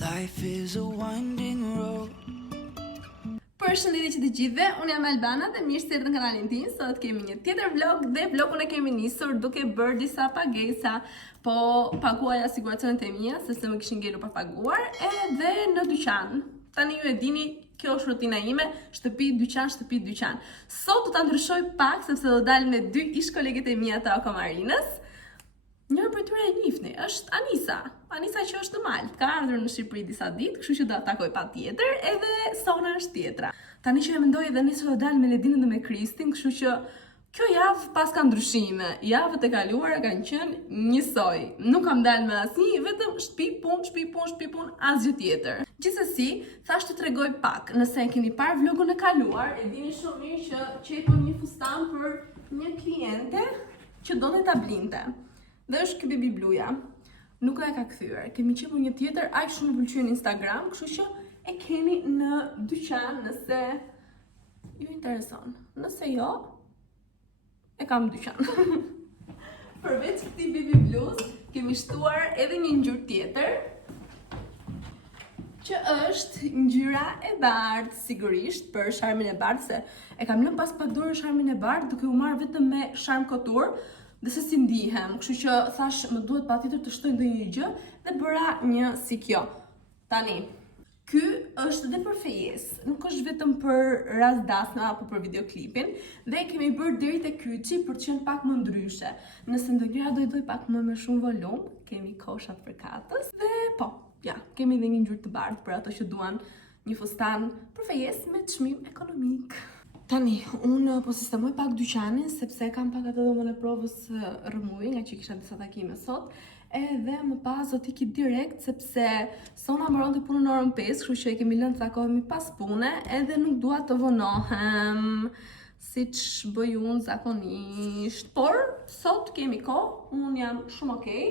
Life is a winding road. Përshëndetje që të gjithëve, unë jam Albana dhe mirë se erdhët në kanalin tim. Sot kemi një tjetër vlog dhe vlogun e kemi nisur duke bërë disa pagesa, po paguaja siguracionet e mia, se më kishin ngelur pa paguar, edhe në dyqan. Tani ju e dini, kjo është rutina ime, shtëpi, dyqan. Sot do ta ndryshoj pak sepse do dal me dy ish koleget e mia të Akamarinës. Njërë për tyre e njihni, është Anisa. Anisa që është në Maltë, ka ardhur në Shqipëri disa ditë, kështu që do ta takoj patjetër, edhe Sona është tjetra. Tani që e mendoj edhe nesër do dal me Ledinën dhe me Kristin, kështu që kjo javë pas ka ndryshime. Javët e kaluara kanë qenë njësoj. Nuk kam dalë me asnjë, vetëm shtëpi punë, asgjë tjetër. Gjithsesi, thash të tregoj pak. Nëse e keni parë vlogun e kaluar, e dini shumë mirë që qepëm një fustan për një kliente që donte ta blinte. Dhe është ky baby bluja. Nuk e ka kthyer. Kemi qepur një tjetër, aq shumë më pëlqyen Instagram, kështu që e keni në dyqan nëse ju intereson. Nëse jo, e kam në dyqan. Përveç këtij baby blues, kemi shtuar edhe një ngjyrë tjetër, që është ngjyra e bardhë, sigurisht për sharmin e bardhë, se e kam lënë pas pak dorë sharmin e bardhë, duke u marrë vetëm me sharm kotur. Dhe se si ndihem, kështu që thash më duhet patjetër të shtoj ndonjë gjë dhe bëra një si kjo. Tani, ky është edhe për fejes, nuk është vetëm për rast dasma apo për videoklipin, dhe kemi bërë deri te kyçi për të qenë pak më ndryshe. Nëse ndonjëra do pak më me shumë volum, kemi koshat për katës dhe po, ja, kemi edhe një ngjyrë të bardhë për ato që duan një fustan për fejes me çmim ekonomik. Tani, unë po sistemoj pak dyqanin, sepse kam pak atë dhomën e provës rëmuj, nga që kisha disa takime sot, edhe më pas do t'iki direkt, sepse Sona mbaronte punën në orën 5, kështu që e kemi lënë të takohemi pas pune, edhe nuk dua të vonohem, siç bëj unë zakonisht. Por, sot kemi kohë, unë jam shumë okej,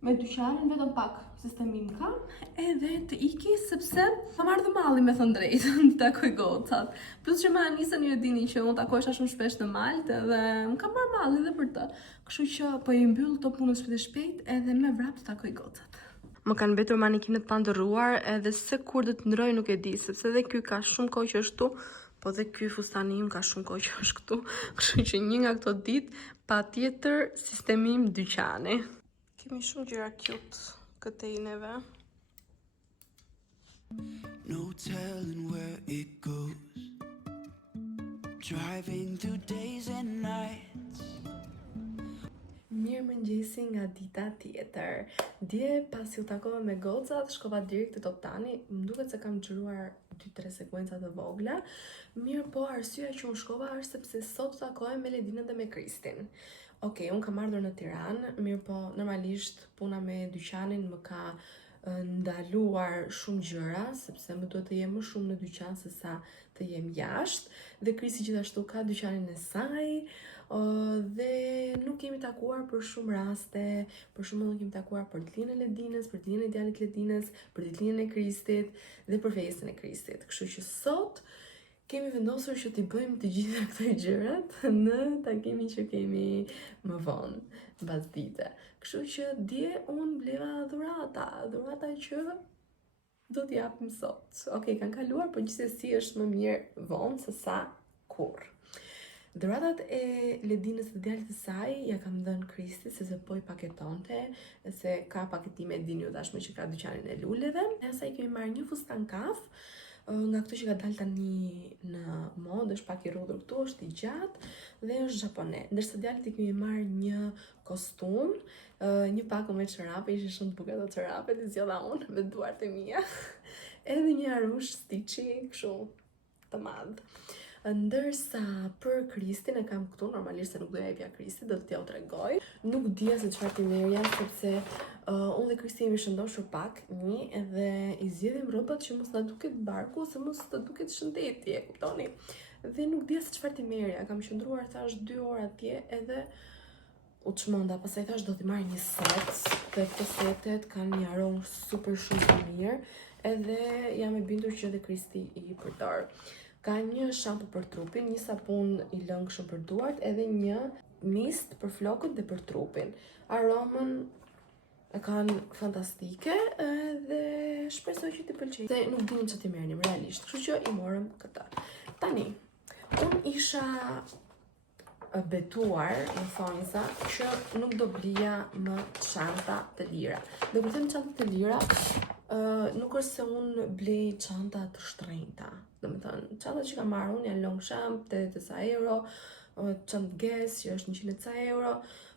me dyqanin vetëm pak sistemin kam, edhe të iki sepse kam ardhur malli me thënë drejtën të takoj gocat. Plus që me Anisën ju e dini që unë takojsha shumë shpesh në Maltë edhe më kam marrë malli edhe për të. Kështu që po i mbyll to punën shpejt edhe me vrap të takoj gocat. Më kanë mbetur manikinet pa ndërruar edhe se kur do të ndroj nuk e di, sepse edhe ky ka shumë kohë që është këtu, po dhe ky fustani im ka shumë kohë që është këtu. Kështu që një nga këto ditë patjetër sistemim dyqani. Kemi shumë gjëra cute këtë ineve. No telling where it goes. Driving through days and nights. Mirë mëngjesi nga dita tjetër. Dje pas ju takova me gocat, shkova direkt te Toptani. Më duket se kam xhiruar 2-3 sekuenca të vogla. Mirë, po arsyeja që unë shkova është sepse sot takohem me Ledinën dhe me Kristin. Okej, unë kam ardhur në Tiranë, mirë po normalisht puna me dyqanin më ka ndaluar shumë gjëra, sepse më duhet të jem më shumë në dyqan se sa të jem jashtë, dhe Krisi gjithashtu ka dyqanin e saj, dhe nuk kemi takuar për shumë raste, për shembull nuk kemi takuar për ditëlindjen e Ledinës, për ditëlindjen e djalit Ledinës, për ditëlindjen e Kristit dhe për festën e Kristit. Kështu që sot kemi vendosur që t'i bëjmë të gjitha këto gjërat në takimin që kemi më vonë, mbas dite. Kështu që dje unë bleva dhurata që do t'i japim sot. Okej, kanë kaluar, por gjithsesi është më mirë vonë se sa kurrë. Dhuratat e Ledinës dhe djalit të saj ja kam dhënë Kristit, se po i paketonte, se ka paketime, dini ju tashmë që ka dyqanin e luleve. Ne asaj kemi marrë një fustan kaf, nga këto që ka dalë tani në modë, është pak i rrodhur këtu, është i gjatë dhe është japone. Ndërsa djalit i kemi marrë një kostum, një pako me çorape, ishte shumë të bukur ato çorapet, i zgjodha unë me duart e mia. Edhe një arush stiçi kështu të madh. Ndërsa për Kristin e kam këtu, normalisht se nuk do ja jepja Kristit, do t'ja u tregoj. Nuk dija se çfarë t'i merrja, sepse unë dhe Kristi jemi shëndoshur pak, edhe i zgjedhim rrobat që mos na duket barku, ose mos të duket shëndetje, kuptoni? Dhe nuk dija se çfarë t'i merrja, kam qëndruar thash 2 orë atje edhe u çmonda, pastaj thash do t'i marr një set, dhe këto setet kanë një aromë super shumë të mirë, edhe jam e bindur që edhe Kristi i përdor. Ka një shampo për trupin, një sapun i lëngshëm për duart, edhe një mist për flokët dhe për trupin. Aromën e kanë fantastike dhe shpresoj që t'i pëlqej. Se nuk dinin që t'i merrnim realisht, kështu që i morëm këtë. Tani, unë isha betuar në thonjza që nuk do blija më çanta të lira. Dhe kur them çanta të lira, nuk është se unë blej çanta të shtrenjta. Domethënë, çantat që kam marrë unë janë Longchamp, 80 euro, çantë Guess që është 100 ca euro,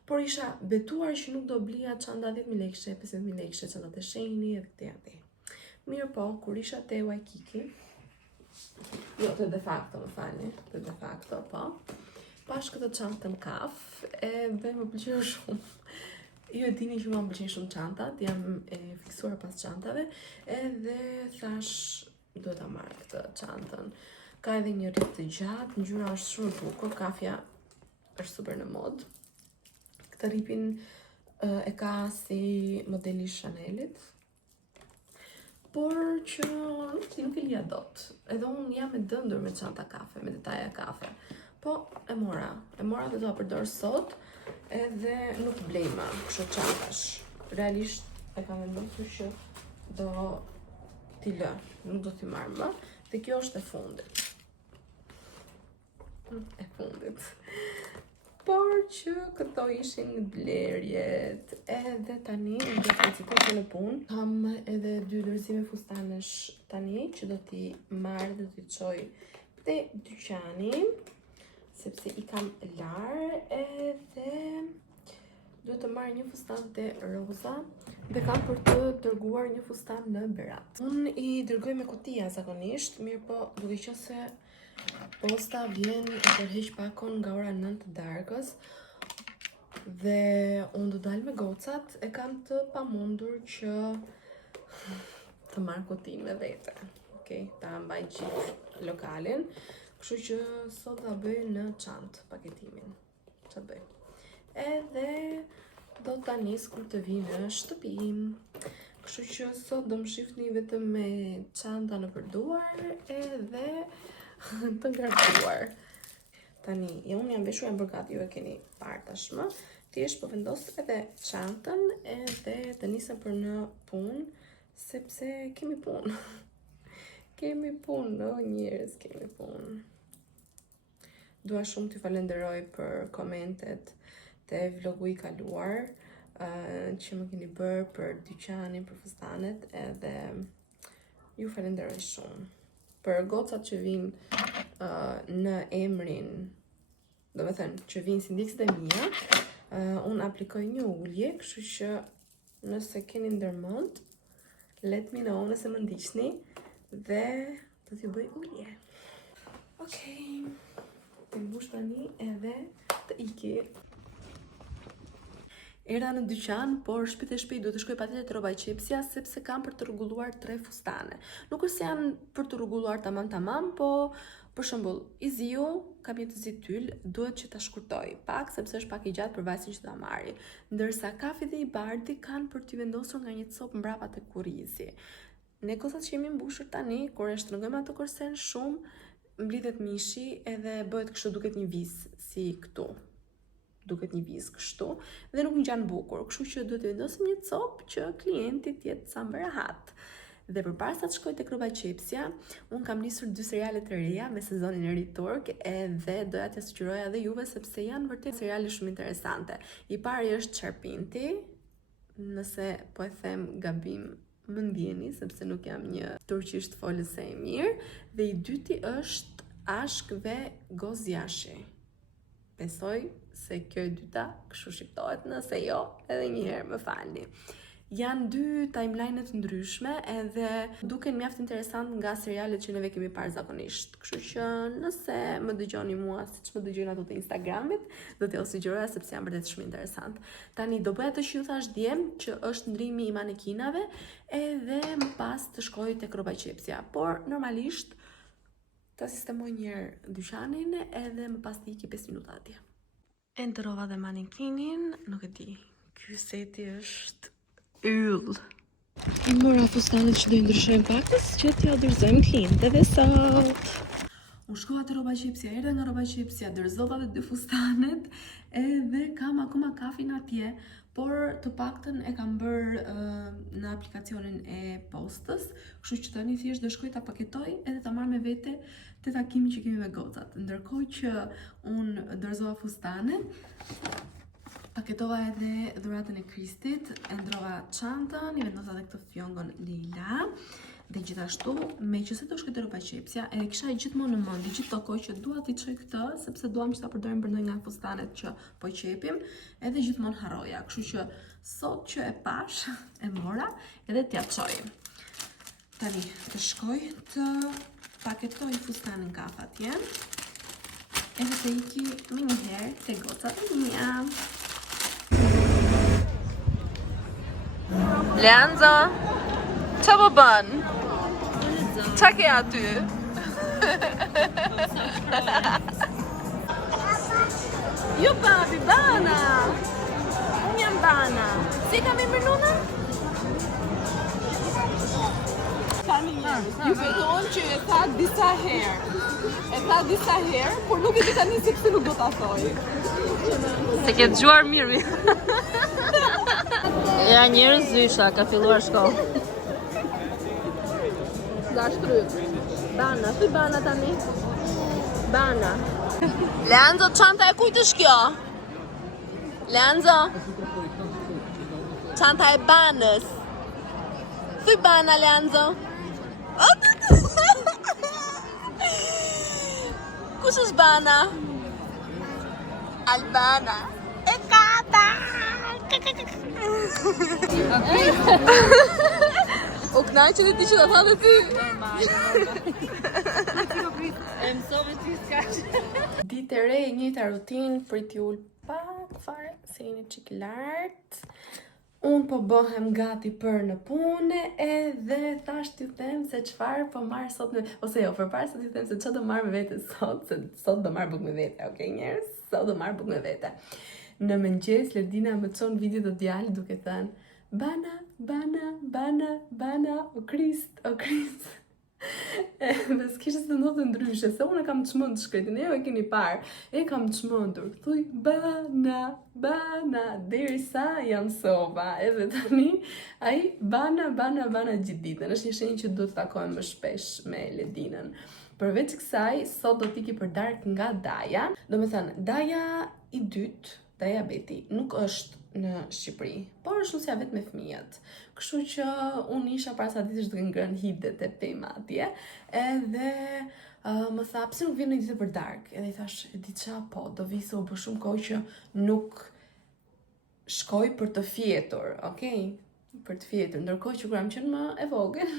por isha betuar që nuk do blija çanta 10.000 lekëshe, 15.000 lekëshe, çantat e shenjni edhe këtë aty. Mirë po, kur isha te Waikiki, jo, te de facto, më falni, te de facto, po. Pash këtë çantën kaf edhe më pëlqeu shumë. Ju e dini që më pëlqejnë shumë çantat, jam e fiksuar pas çantave, edhe thash duhet ta marr këtë çantën. Ka edhe një rip të gjatë, ngjyra është shumë e bukur, kafja është super në mod. Këtë ripin e ka si modeli Chanelit, por që nuk e lija dot. Edhe unë jam e dëndur me çanta kafe, me detaja kafe. Po, e mora dhe do ta përdor sot, edhe nuk blej më kështu çantash. Realisht e kam vendosur që do t'i lë, nuk do t'i marr më, dhe kjo është e fundit. Por që këto ishin blerjet, edhe tani do të ricikoj në punë. Kam edhe 2 dorëzime fustanesh tani që do t'i marr dhe do t'i çoj te dyqani, sepse i kam larë, edhe duhet të marrë një fustan te Roza dhe kam për të dërguar një fustan në Berat. Unë i dërgoj me kutia zakonisht, mirë po duke qenë se posta vjen e tërheq pakon nga ora 9 të darkës dhe unë do dal me gocat, e kam të pamundur që të marr kutin me vete. Okej, ta mbaj gjithë lokalin. Kështu që sot do bëj në çantë paketimin. Ç'a bëj? Edhe do ta nis kur të vi në shtëpi. Kështu që sot do më shifni vetëm me çanta në përduar edhe të ngarkuar. Tani, unë jam veshur, jam bërgat, ju e keni parë tashmë. Thjesht po vendos edhe çantën edhe të nisem për në punë, sepse kemi punë. Kemi punë, njerëz, kemi punë. Dua shumë t'ju falenderoj për komentet te vlogu i kaluar, që më keni bërë për dyqanin, për fustanet, edhe ju falenderoj shumë. Për gocat që vinë në emrin, do me thënë, që vinë si ndikësit e mia, unë aplikoj një ullje, kështu që nëse keni ndërmend, let me know nëse më ndiqni, dhe do t'ju bëj ullje. Okej, të mbush tani edhe të iki. Era në dyqan, por shpejt e shpejt duhet të shkoj patjetër te Roba e Qepsja, sepse kam për të rregulluar 3 fustane. Nuk është se janë për të rregulluar tamam, po për shembull, i ziu, kam një të zi tyl, duhet që ta shkurtoj pak, sepse është pak i gjatë për vajzën që ta marri. Ndërsa kafi dhe i bardi kanë për t'i vendosur nga një copë mbrapa te kurrizi. Ne gocat që jemi mbushur tani, kur e shtrëngojmë ato korsen shumë, mblidhet mishi edhe bëhet kështu, duket një vis si këtu. Duket një vis kështu dhe nuk ngjan bukur, kështu që duhet të vendosim një copë që klienti të jetë sa më rehat. Dhe përpara sa të shkoj tek Roba e Qepsja, un kam nisur 2 seriale të reja me sezonin e ri turk, edhe doja t'ja sugjeroja edhe juve sepse janë vërtet seriale shumë interesante. I pari është Çarpinti, nëse po e them gabim më ndjeni, sepse nuk jam një turqisht folëse e mirë, dhe i dyti është Ashk ve Gozjashi. Besoj se kjo e dyta kështu shqiptohet, nëse jo, edhe një herë më falni. Janë 2 timeline-et ndryshme edhe duken mjaft interesant nga serialet që neve kemi parë zakonisht. Kështu që nëse më dëgjoni mua siç më dëgjojnë ato të Instagramit, do t'ju sugjeroja sepse janë vërtet shumë interesant. Tani do bëj atë që ju thash dje, që është ndrimi i manekinave, edhe më pas të shkoj tek Roba e Qepsja. Por normalisht ta sistemoj një herë dyqanin edhe më pas të iki 5 minuta atje. E ndërrova dhe manekinin, nuk e di. Ky seti është yll. I mora fustanet që do i ndryshojmë pakës që t'ja dorëzojmë klientëve sot. Unë shkova te rroba qepsja, erdha nga rroba qepsja, dorëzova dhe 2 fustanet, edhe kam akoma kafin atje, por të paktën e kam bërë në aplikacionin e postës, kështu që tani thjesht do shkoj ta paketoj edhe ta marr me vete te takimi që kemi me gocat. Ndërkohë që unë dorëzova fustanet, paketova edhe dhuratën e Kristit, e ndrova çantën, i vendosa edhe këtë fjongon lila. Dhe gjithashtu, me që se do shkoj te rroba qepsja, e kisha gjithmonë në mend, gjithë të kohë që dua t'i çoj këtë, sepse duam që ta përdorim për ndonjë nga fustanet që po qepim, edhe gjithmonë harroja. Kështu që sot që e pash, e mora edhe t'ja çoj. Tani të shkoj të paketoj fustanin kafa atje, edhe të iki më njëherë te gocat e mia. Leanzo, qa po bën? Qa ke aty? Jo babi, Bana! Unë jam Bana. Si kam emrin Nuna? Ju beton që e tha disa herë, por nuk e di tani se këtë nuk do ta thoj. Se ke dëgjuar mirë. Ja njerëz zysha, ka filluar shkollë. Da shkryp. Bana, thuj Bana tani. Bana. Leanzo, çanta e kujt është kjo? Leanzo. Çanta e Banës. Thuj Bana, Leanzo. Kush është Bana? Albana. E kata. O knaqën e ti që da tha dhe ty. E mësove ti s'ka. Ditë e re, njëjta rutinë, priti ul pak fare, se jeni çik lart. Unë po bëhem gati për në punë edhe thash t'ju them se çfarë po marr sot me, ose jo, përpara se t'ju them se çfarë do marr me vete sot, se sot do marr bukë me vete, okay njerëz? Sot do marr bukë me vete. Në mëngjes Ledina më çon video të djalit duke thënë Bana, Bana, Bana, Bana, o Krist, o Krist. Dhe s'kishte se ndodhte ndryshe, se unë e kam çmendur shkretin, e jo e keni parë, e kam çmendur, thuj Bana, Bana, derisa jam sova, edhe tani, ai Bana, Bana, Bana gjithë ditën, është një shenjë që duhet të takohem më shpesh me Ledinën. Përveç kësaj, sot do t'iki për darkë nga Daja, do me thënë, Daja i dytë, Daja Beti, nuk është në Shqipëri, por është nusja vetë me fëmijët. Kështu që unë isha para sa ditësh duke ngrënë hidet e pema atje, edhe më tha, pse nuk vjen në ditë për darkë? Edhe i thash, e di qa po, do vi se u bë shumë kohë që nuk shkoj për të fjetur, okay? Për të fjetur, ndërkohë që kur am qenë më e vogël,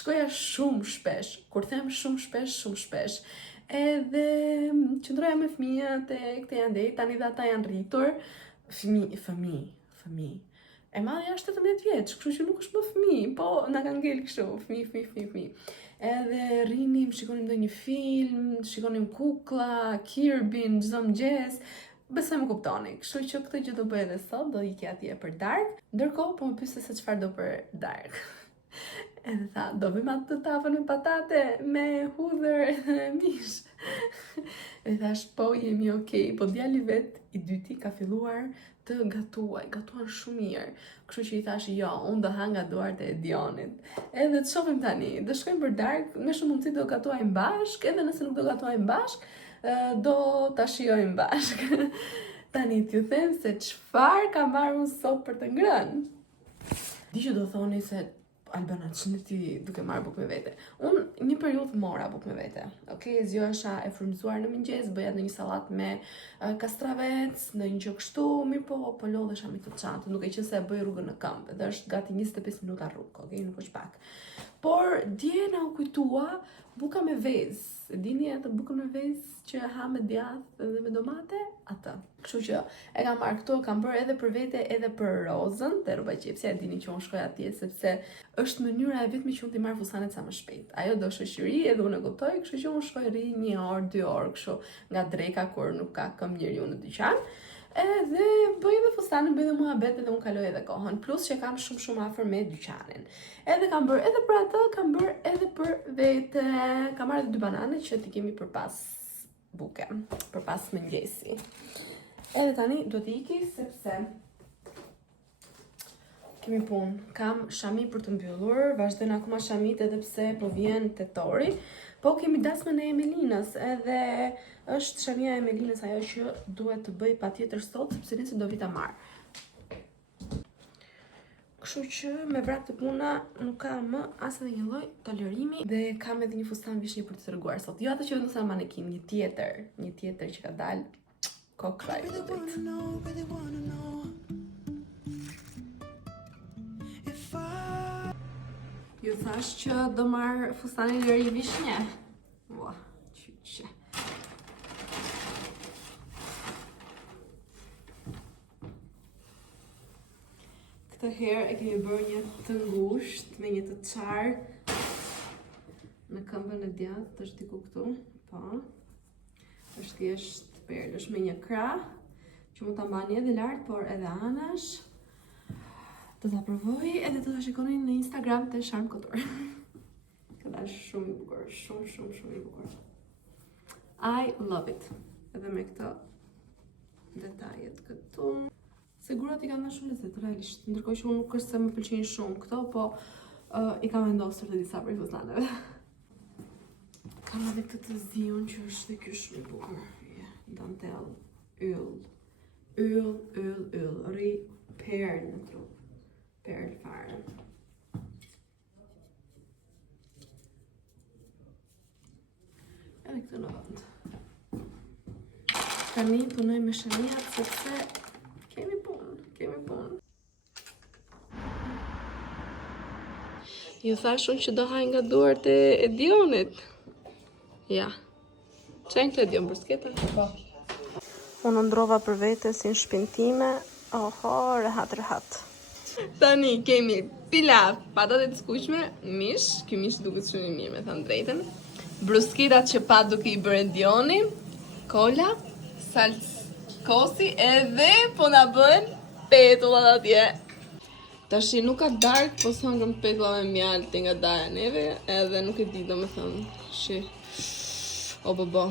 shkoja shumë shpesh. Kur them shumë shpesh, edhe qëndroja me fëmijët e këtë janë deri, tani dhe ata janë rritur. Fëmi. E madhja është 18 vjeç, kështu që nuk është më fëmijë, po na ka ngel kështu, fëmi. Edhe rrinim, shikonim ndonjë film, shikonim kuklla, Kirbin, çdo mëngjes. Besoj më kuptoni. Kështu që këtë gjë do bëj edhe sot, do iki atje për darkë. Ndërkohë po më pyeste se çfarë do për darkë. Edhe tha, do bëjmë atë të tavën me patate, me hudhër dhe mish. E thash, po jemi okay, po djali vet i dyti ka filluar të gatuan shumë mirë. Kështu që i thash, jo, unë do ha nga duart e Dionit. Edhe të shohim tani, do shkojmë për darkë, me shumë mundësi do gatuajmë bashkë, edhe nëse nuk do gatuajmë bashkë, do ta shijojmë bashkë. Tani t'ju them se çfarë ka marrë unë sot për të ngrënë. Di që do thoni se Albana, që ti duke marrë bukë me vete. Unë një periudhë mora bukë me vete. Okay, zgjohesha e frymzuar në mëngjes, bëja në një sallat me kastravec, në një gjë kështu, mirë po lodhesha me të çantë, duke qenë se e bëj rrugën në këmbë, dhe është gati 25 minuta rrugë, okay, nuk është pak. Por dje na u kujtua buka me vezë. E dini atë bukën me vezë që ha me djathë dhe me domate? Atë. Kështu që e kam marrë këto, kam bërë edhe për vete, edhe për Rozën, te rroba qepsja, e dini që unë shkoj atje, sepse është mënyra e vetme që unë t'i marrë fustanet sa më shpejt. Ajo do shoqëri, edhe unë e kuptoj, kështu që unë shkoj rri 1 orë, 2 orë, kështu nga dreka kur nuk ka këmbë njeriu në dyqan. Edhe bëj edhe fustanin, bëj edhe muhabet edhe unë kaloj edhe kohën. Plus që kam shumë afër me dyqanin. Edhe kam bërë edhe për atë, kam bërë edhe për vete. Kam marrë edhe 2 banane që t'i kemi për pas buke, për pas mëngjesi. Edhe tani do t'i iki sepse kemi punë. Kam shami për të mbyllur, vazhdojnë akoma shamit edhe pse po vjen tetori. Po kemi dasmën e Emelinës, edhe është shamia e Emelinës ajo që duhet të bëj patjetër sot, sepse nesër do vi ta marr. Kështu që me vrat të puna nuk ka më as edhe një lloj tolerimi dhe kam edhe një fustan vishnje për të treguar sot. Jo atë që vendosa manekin, një tjetër që ka dalë kokra i zotit. Really wanna know if I Ju thash që do marr fustanin e ri vishnje. Ua, qyqe. Këtë herë e kemi bërë një të ngusht me një të qarë në këmbën e djathtë, është diku këtu, po. Është thjesht perlësh me një krah që mund ta mbani edhe lart, por edhe anash. Do ta provoj edhe do ta shikoni në Instagram të Charm Couture. Ka dalë shumë i bukur, shumë i bukur. I love it. Edhe me këto detajet këtu. Sigurat i kam dhënë shumë lezet, realisht. Ndërkohë që unë nuk është se më pëlqejnë shumë këto, po i kam vendosur dhe disa prej fustaneve. Kam edhe këtë të ziun që është dhe kjo shumë i bukur. Dantel, yll, ri perl në trup. Perl fare. Edhe këtë në vend. Tani punoj me shamijat sepse kemi punë. Ju thashun që do haj nga duart e Dionit. Ja. Qenë këtë Dion brusketa? Po. Unë ndrova për vete si në shpinë time. Oho, rehat. Tani kemi pilav, patate të skuqme, mish, ky mish duket shumë i mirë, me thënë drejtën. Brusketat që pa duke i bërë Dioni, kola, kosi edhe po na bën petullat atje. Tashi nuk ka dark, po s'hëngëm petulla me mjalti nga daja neve, edhe nuk e di domethënë, shi. O bëbo.